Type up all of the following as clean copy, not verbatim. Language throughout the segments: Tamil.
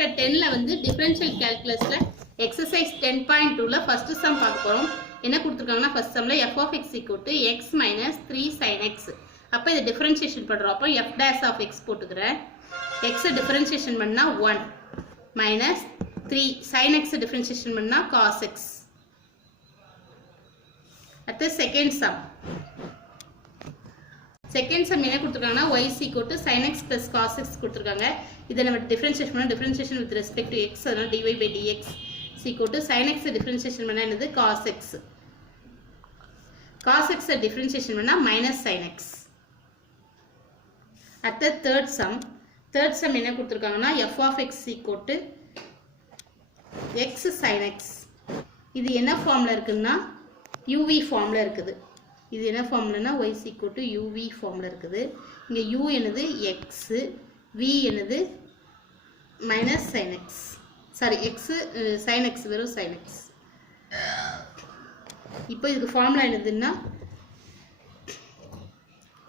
சாப்டர் 10ல வந்து டிஃபரன்ஷியல் கால்குலஸ்ல எக்ஸசைஸ் 10.2ல ஃபர்ஸ்ட் சம் பார்க்க போறோம். என்ன கொடுத்திருக்காங்கன்னா first சம்ல f of x = x - 3 sin x. அப்ப இத டிஃபரன்ஷியேஷன் பண்றோம். அப்ப f dash of x போட்டுக்கறேன். x differentiation பண்ணா 1 minus 3 sin x டிஃபரன்ஷியேஷன் பண்ணா cos x. அடுத்து செகண்ட் சம். செகண்ட் சம் என்ன கொடுத்திருக்காங்கன்னா y = sin x plus cos x கொடுத்திருக்காங்க. இத நம்ம டிஃபரன்ஷியேட் பண்ணா differentiation with respect to x அதனால dy/dx = sin x டிஃபரன்ஷியேஷன் பண்ணா என்னது cos x. cos x differentiation பண்ணா minus sin x. அடுத்து தேர்ட் சம். தேர்ட் சம் என்ன கொடுத்திருக்காங்கன்னா f of x = x sin x. இது என்ன ஃபார்ம்ல இருக்குன்னா uv ஃபார்ம்ல இருக்குது. இது என்ன ஃபார்ம்லனா y = uv ஃபார்ம்ல இருக்குது. இங்க u என்னது x, v என்னது minus sin x. Sorry x sin x வெறும் sin x. இப்போ இதுக்கு ஃபார்முலா என்னதுன்னா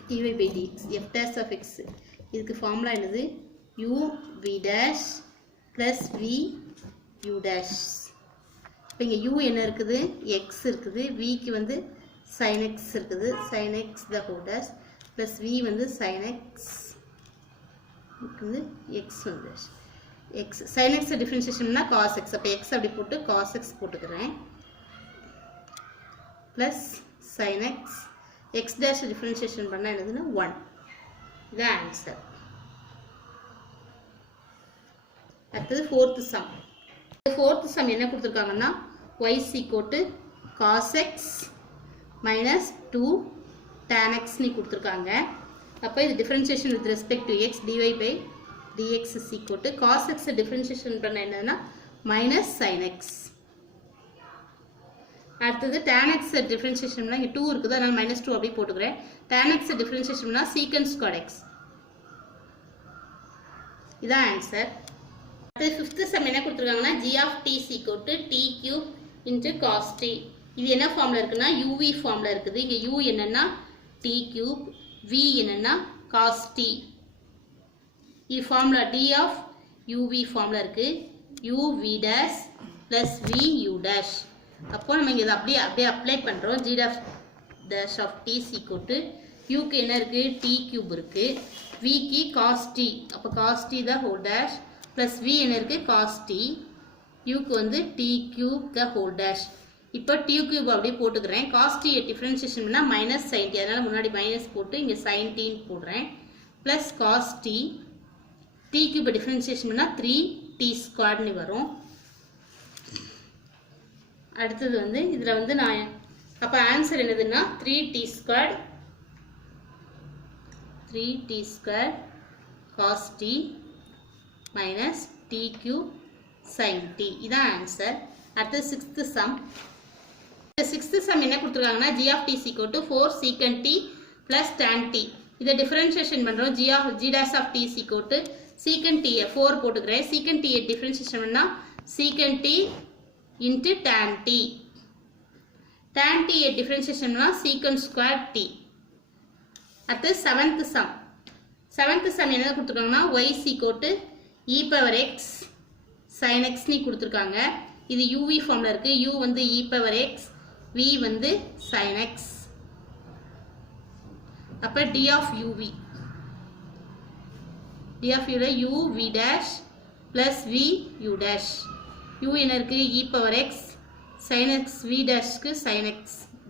dy/dx f dash of x. இதுக்கு ஃபார்முலா என்னது u v dash plus v u dash. இப்போ இங்க u என்ன இருக்குது x இருக்குது, v க்கு வந்து sin x இருக்குது, sin x the whole dash plus v வந்து sin x இருக்குது, x வந்து x sin x டிஃபரன்ஷியேஷன் பண்ணா cos x. அப்ப x அப்படி போட்டு cos x போட்டுக்கறேன் plus sin x x dash differentiation பண்ணா என்னதுன்னா 1. இது ஆன்சர். அடுத்து fourth sum. fourth sum என்ன கொடுத்திருக்காங்கன்னா y = cos x minus 2 tan x னு கொடுத்திருக்காங்க. அப்ப இது differentiation with respect to x dy/dx = cos x differentiation பண்ண என்னன்னா minus sin x. அடுத்து tan x டிஃபரன்ஷியேஷன் பண்ணா இங்க 2 இருக்குது அதனால -2 அப்படி போட்டுக்கறேன். tan x டிஃபரன்ஷியேஷன் பண்ணா secant squared x. இதான் ஆன்சர். அடுத்து fifth sum என்ன கொடுத்திருக்காங்கன்னா g of t = t³ cos t. இது என்ன ஃபார்ம்ல இருக்குன்னா uv ஃபார்ம்ல இருக்குது. இங்க u என்னன்னா t³, v என்னன்னா cos t. இந்த ஃபார்முலா d of uv ஃபார்ம்ல இருக்கு. u v dash plus v u dash. அப்போ நம்ம இங்க அப்படியே அப்ளை பண்றோம். g dash of t = u க்கு என்ன இருக்கு t³ இருக்கு, v க்கு cos t. அப்ப cos t the whole dash plus v என்ன இருக்கு cos t, u க்கு வந்து t³ the whole dash. இப்போ t³ அப்படியே போட்டுக்கறேன். cos t டிஃபரன்ஷியேஷன் பண்ணா minus sin t. அதனால முன்னாடி மைனஸ் போட்டு இங்க sin t ன்னு போடுறேன். plus cos t t³ differentiation பண்ணா 3t² ன்னு வரும். அடுத்து வந்து இதுல வந்து நான் அப்ப ஆன்சர் என்னதுன்னா 3t² cos t minus t³ sin t. இதான் ஆன்சர். அடுத்து sixth sum. sixth sum என்ன கொடுத்திருக்காங்கன்னா g of t = 4 secant t plus tan t. இத டிஃபரன்ஷியேஷன் பண்றோம். g dash of t = secant t 4 போட்டுக்கறேன். secant t differentiation பண்ணா secant t into tan t. tan t differentiation பண்ணா secant squared t. அடுத்து seventh sum. seventh sum என்ன கொடுத்திருக்காங்கன்னா y = e⁻x sin x னு கொடுத்திருக்காங்க. இது uv ஃபார்ம்ல இருக்கு. u வந்து e⁻x, v வந்து sin x. அப்ப d of uv u v dash plus v u dash. u என்ன இருக்கு e⁻x sin x, v dash க்கு sin x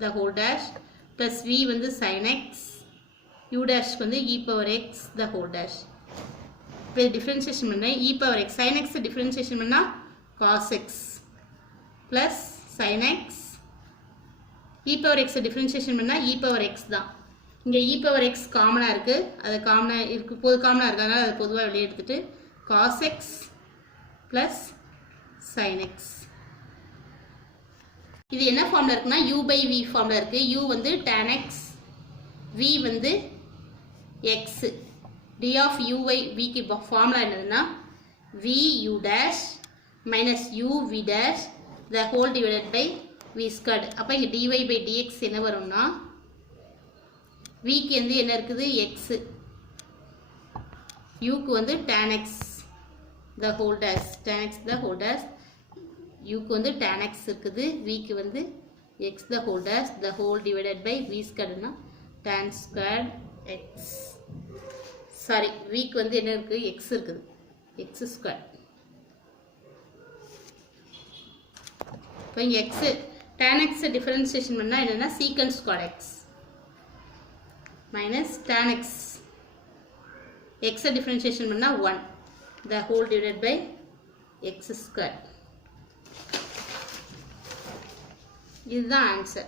the whole dash plus v வந்து sin x, u dash வந்து e⁻x the whole dash. இப்போ டிஃபரன்ஷியேஷன் பண்ணா e⁻x sin x டிஃபரன்ஷியேஷன் பண்ணா cos x plus sin x, e⁻x differentiation பண்ணா e⁻x தான். இங்க e⁻x காமனா இருக்கு. அது காமனா இருக்கு, காமனா இருக்கறதால அது பொதுவா வெளிய எடுத்துட்டு cos x plus sin x. இது என்ன ஃபார்ம்ல இருக்குன்னா u/v ஃபார்ம்ல இருக்கு. u வந்து tan x, v வந்து x. d of u/v க்கு ஃபார்முலா என்னதுன்னா v u dash minus u v dash the whole divided by v². அப்ப இங்க dy/dx என்ன வரும்னா v க்கு வந்து என்ன இருக்குது x, u க்கு வந்து tan x the whole dash, tan x the whole dash. u க்கு வந்து tan x இருக்குது, v க்கு வந்து x the whole dash, the whole divided by v squared னா tan squared x. Sorry, v க்கு வந்து என்ன இருக்கு, x இருக்குது, x squared. இப்போ இங்க x tan x டிஃபரன்ஷியேஷன் பண்ணா என்னன்னா secant squared x minus tan x, x differentiation பண்ணா 1 the whole divided by x squared. இதுதான் ஆன்சர்.